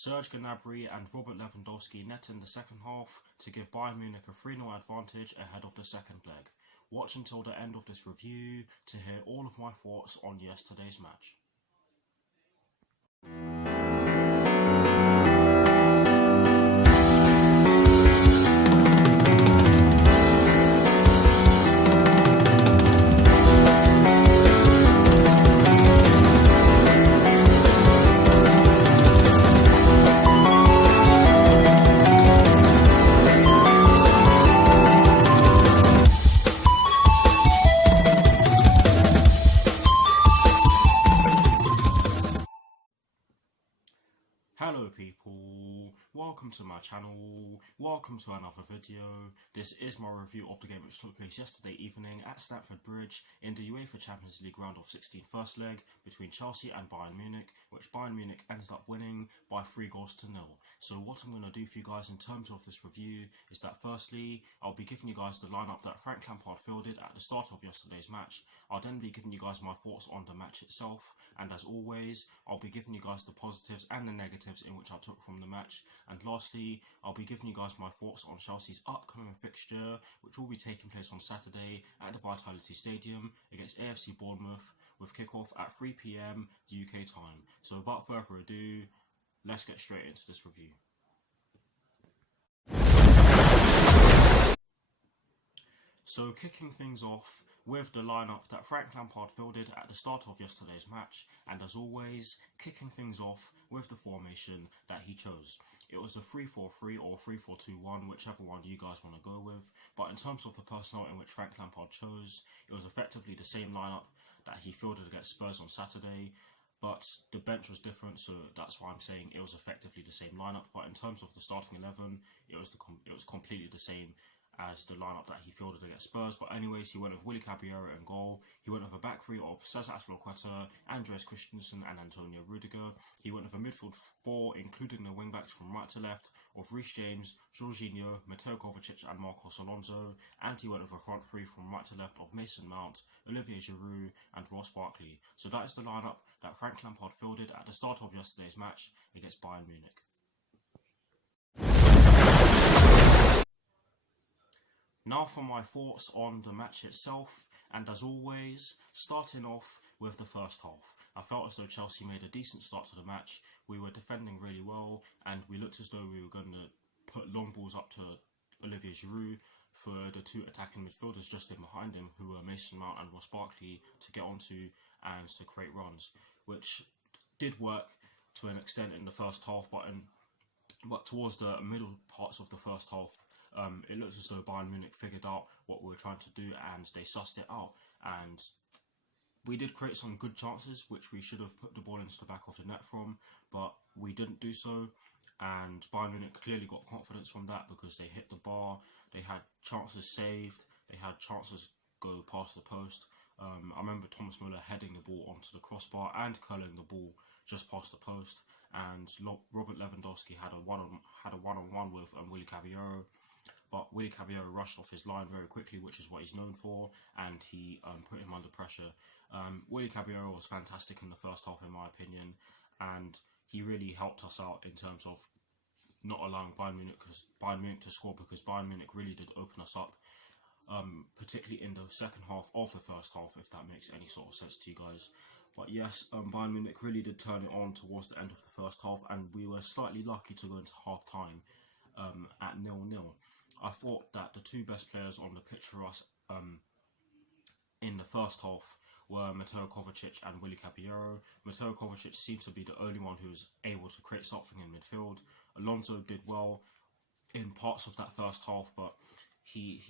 Serge Gnabry and Robert Lewandowski net in the second half to give Bayern Munich a 3-0 advantage ahead of the second leg. Watch until the end of this review to hear all of my thoughts on yesterday's match. Hello people, welcome to my channel, welcome to another video. This is my review of the game which took place yesterday evening at Stamford Bridge in the UEFA Champions League round of 16 first leg between Chelsea and Bayern Munich, which Bayern Munich ended up winning by 3-0. So what I'm going to do for you guys in terms of this review is that firstly, I'll be giving you guys the lineup that Frank Lampard fielded at the start of yesterday's match. I'll then be giving you guys my thoughts on the match itself, and as always, I'll be giving you guys the positives and the negatives in which I took from the match, and lastly I'll be giving you guys my thoughts on Chelsea's upcoming fixture, which will be taking place on Saturday at the Vitality Stadium against AFC Bournemouth, with kickoff at 3 PM UK time. So without further ado, let's get straight into this review. So kicking things off with the lineup that Frank Lampard fielded at the start of yesterday's match, and as always, kicking things off with the formation that he chose. It was a 3-4-3 or 3-4-2-1, whichever one you guys want to go with, but in terms of the personnel in which Frank Lampard chose, it was effectively the same lineup that he fielded against Spurs on Saturday, but the bench was different, so that's why I'm saying it was effectively the same lineup. But in terms of the starting 11, it was completely the same as the lineup that he fielded against Spurs. But anyways, he went with Willy Caballero in goal. He went with a back three of Cesar Azpilicueta, Andreas Christensen and Antonio Rudiger. He went with a midfield four, including the wing-backs from right to left of Reece James, Jorginho, Mateo Kovacic and Marcos Alonso. And he went with a front three from right to left of Mason Mount, Olivier Giroud and Ross Barkley. So that is the lineup that Frank Lampard fielded at the start of yesterday's match against Bayern Munich. Now for my thoughts on the match itself, and as always, starting off with the first half. I felt as though Chelsea made a decent start to the match. We were defending really well, and we looked as though we were going to put long balls up to Olivier Giroud for the two attacking midfielders just in behind him, who were Mason Mount and Ross Barkley, to get onto and to create runs, which did work to an extent in the first half, but towards the middle parts of the first half, it looked as though Bayern Munich figured out what we were trying to do and they sussed it out. And we did create some good chances, which we should have put the ball into the back of the net from, but we didn't do so. And Bayern Munich clearly got confidence from that because they hit the bar, they had chances saved, they had chances go past the post. I remember Thomas Müller heading the ball onto the crossbar and curling the ball just past the post. And Robert Lewandowski had a one-on-one with Willy Caballero. But Willy Caballero rushed off his line very quickly, which is what he's known for, and he put him under pressure. Willy Caballero was fantastic in the first half, in my opinion, and he really helped us out in terms of not allowing Bayern Munich to score, because Bayern Munich really did open us up, particularly in the second half of the first half, if that makes any sort of sense to you guys. But yes, Bayern Munich really did turn it on towards the end of the first half, and we were slightly lucky to go into half-time at 0-0. I thought that the two best players on the pitch for us in the first half were Mateo Kovacic and Willy Caballero. Mateo Kovacic seemed to be the only one who was able to create something in midfield. Alonso did well in parts of that first half, but he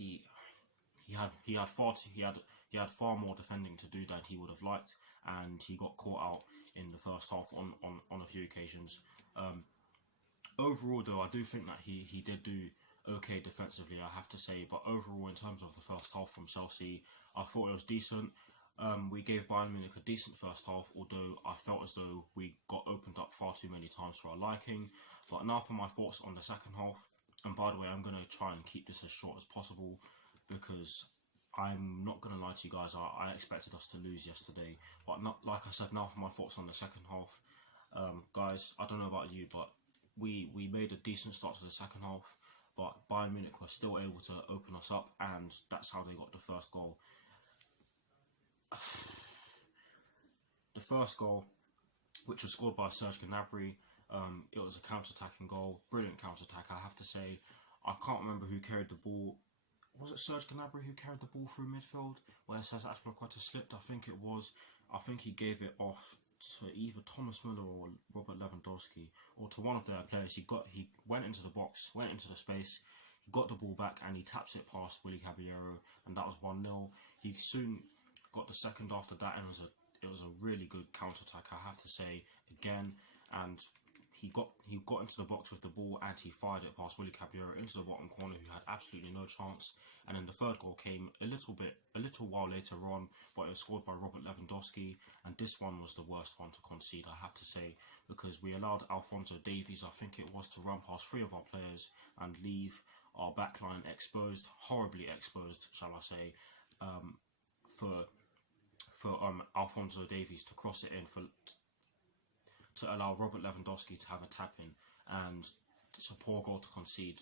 had far more defending to do than he would have liked, and he got caught out in the first half on a few occasions. Overall, though, I do think that he did do okay defensively, I have to say, but overall in terms of the first half from Chelsea, I thought it was decent. We gave Bayern Munich a decent first half, although I felt as though we got opened up far too many times for our liking. But now for my thoughts on the second half, and by the way, I'm going to try and keep this as short as possible, because I'm not going to lie to you guys, I expected us to lose yesterday. But not, like I said, now for my thoughts on the second half. Guys, I don't know about you, but we made a decent start to the second half, but Bayern Munich were still able to open us up, and that's how they got the first goal. The first goal, which was scored by Serge Gnabry, it was a counter-attacking goal, brilliant counter-attack, I have to say. I can't remember who carried the ball. Was it Serge Gnabry who carried the ball through midfield where Cesc Azpilicueta slipped? I think it was. I think he gave it off to either Thomas Müller or Robert Lewandowski, or to one of their players. He went into the box, went into the space, he got the ball back, and he taps it past Willy Caballero, and that was 1-0. He soon got the second after that, and it was a really good counter attack, I have to say, again. And he got into the box with the ball, and he fired it past Willy Caballero into the bottom corner, who had absolutely no chance. And then the third goal came a little while later on, but it was scored by Robert Lewandowski, and this one was the worst one to concede, I have to say, because we allowed Alphonso Davies, I think it was, to run past 3 of our players and leave our backline exposed, horribly exposed, shall I say, for Alphonso Davies to cross it in to allow Robert Lewandowski to have a tap in, and it's a poor goal to concede.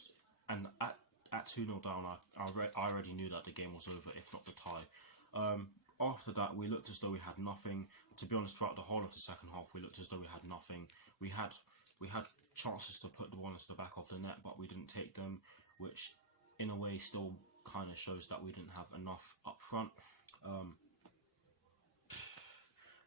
And at 2-0 down, I already knew that the game was over, if not the tie. After that, we looked as though we had nothing. To be honest, throughout the whole of the second half, we looked as though we had nothing. We had chances to put the ball into the back of the net, but we didn't take them, which in a way still kind of shows that we didn't have enough up front.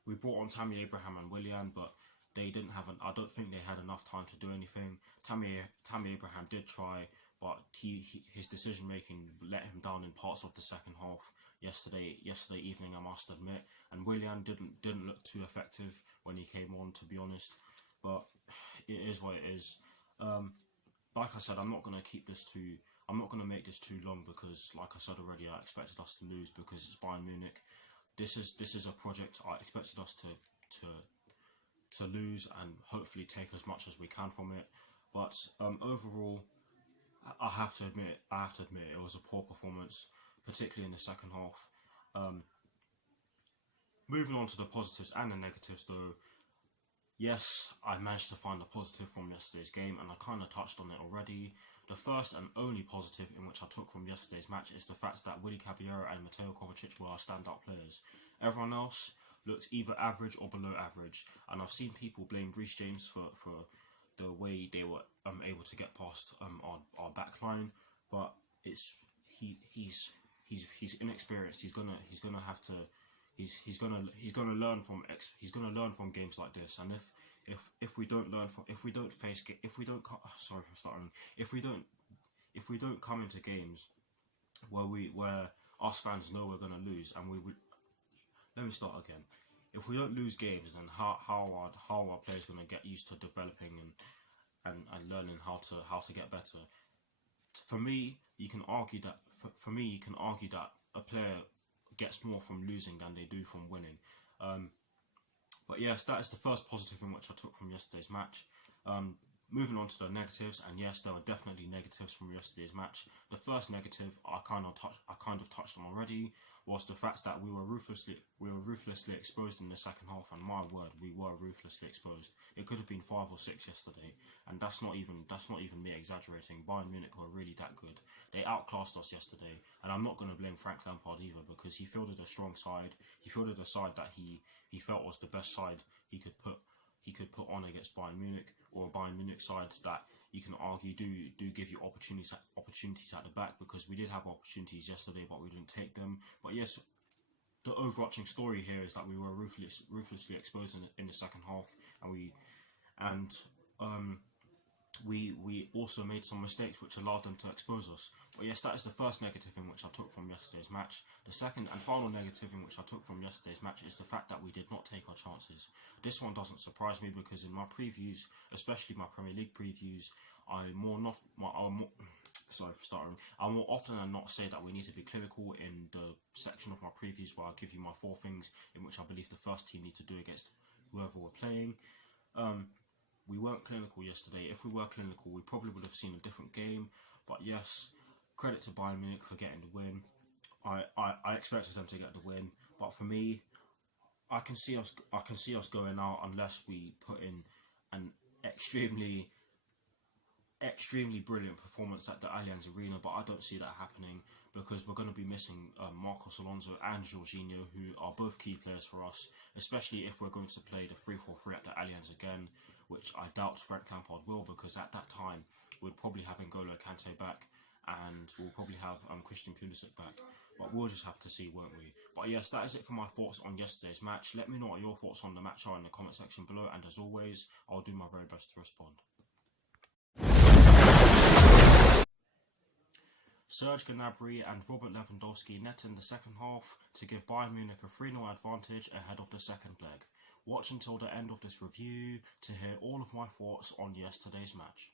We brought on Tammy Abraham and Willian, but they didn't have I don't think they had enough time to do anything. Tammy Abraham did try, but his decision making let him down in parts of the second half yesterday evening, I must admit. And Willian didn't look too effective when he came on, to be honest. But it is what it is. Like I said, I'm not gonna make this too long, because, like I said already, I expected us to lose because it's Bayern Munich. This is a project I expected us to lose and hopefully take as much as we can from it. But overall, I have to admit it was a poor performance, particularly in the second half. Moving on to the positives and the negatives, though. Yes, I managed to find a positive from yesterday's game, and I kind of touched on it already. The first and only positive in which I took from yesterday's match is the fact that Willy Caballero and Mateo Kovacic were our standout players. Everyone else looked either average or below average, and I've seen people blame Reece James for the way they were able to get past our back line, but he's inexperienced. He's gonna learn from games like this, and if we don't come into games where us fans know we're gonna lose, and if we don't lose games, then how are our players gonna get used to developing and learning how to get better? For me, you can argue that a player gets more from losing than they do from winning. But yes, that is the first positive in which I took from yesterday's match. Moving on to the negatives, and yes, there were definitely negatives from yesterday's match. The first negative I kind of touched on already, was the fact that we were ruthlessly exposed in the second half, and my word, we were ruthlessly exposed. It could have been 5 or 6 yesterday, and that's not even me exaggerating. Bayern Munich were really that good. They outclassed us yesterday, and I'm not going to blame Frank Lampard either, because he fielded a strong side. He fielded a side that he felt was the best side he could put on against Bayern Munich, or a Bayern Munich side that you can argue do give you opportunities at the back, because we did have opportunities yesterday, but we didn't take them. But yes, the overarching story here is that we were ruthlessly exposed in the second half, and we also made some mistakes which allowed them to expose us. But yes, that is the first negative in which I took from yesterday's match. The second and final negative in which I took from yesterday's match is the fact that we did not take our chances. This one doesn't surprise me, because in my previews, especially my Premier League previews, I more often than not say that we need to be clinical in the section of my previews where I'll give you my 4 things in which I believe the first team need to do against whoever we're playing. We weren't clinical yesterday. If we were clinical, we probably would have seen a different game. But yes, credit to Bayern Munich for getting the win. I expected them to get the win, but for me, I can see us going out unless we put in an extremely extremely brilliant performance at the Allianz Arena, but I don't see that happening because we're going to be missing Marcos Alonso and Jorginho, who are both key players for us, especially if we're going to play the 3-4-3 at the Allianz again, which I doubt Frank Lampard will, because at that time we'd probably have N'Golo Kante back and we'll probably have Christian Pulisic back. But we'll just have to see, won't we? But yes, that is it for my thoughts on yesterday's match. Let me know what your thoughts on the match are in the comment section below, and as always, I'll do my very best to respond. Serge Gnabry and Robert Lewandowski net in the second half to give Bayern Munich a 3-0 advantage ahead of the second leg. Watch until the end of this review to hear all of my thoughts on yesterday's match.